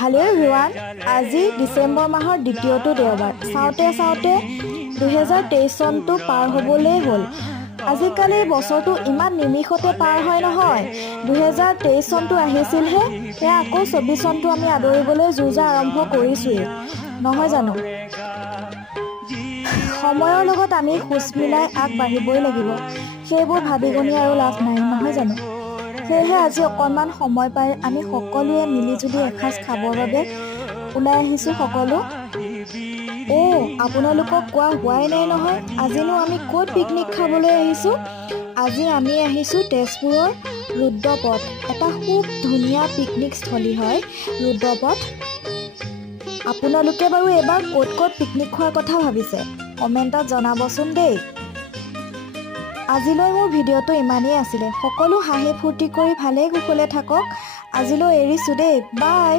Hello' everyone, আজি ডিচেম্বৰ মাহৰ দ্বিতীয়টো দেওবাৰ। চাওঁতে 2023 চনটো পাৰ হ'বলৈ হ'ল। আজিকালি বছৰটো ইমান নিমিষতে পাৰ হয় নহয়। 2023 চনটো আহিছিলহে, সেয়া আকৌ 24 চনটো আমি আদৰিবলৈ যো-জা আৰম্ভ কৰিছোঁৱেই, নহয় জানো? সময়ৰ লগত আমি খোজ মিলাই আগবাঢ়িবই লাগিব। সেইবোৰ ভাবি গুণি আৰু লাভ নাই, নহয় জানো? সেয়েহে আজি অকণমান সময় পাই আমি সকলোৱে মিলিজুলি এসাঁজ খাবৰ বাবে ওলাই আহিছোঁ সকলো। আপোনালোকক কোৱা হোৱাই নাই নহয়, আজিনো আমি ক'ত পিকনিক খাবলৈ আহিছোঁ। আজি আমি আহিছোঁ তেজপুৰৰ ৰুদ্ৰপথ। এটা খুব ধুনীয়া পিকনিক স্থলী হয় ৰুদ্ৰপথ। আপোনালোকে বাৰু এইবাৰ ক'ত পিকনিক খোৱাৰ কথা ভাবিছে কমেণ্টত জনাবচোন দেই। আজিলৈ মোৰ ভিডিঅ'টো ইমানেই আছিলে। সকলো হাঁহি ফূৰ্তি কৰি ভালেই কুশলে থাকক। আজিলৈ এৰিছোঁ দেই, বাই।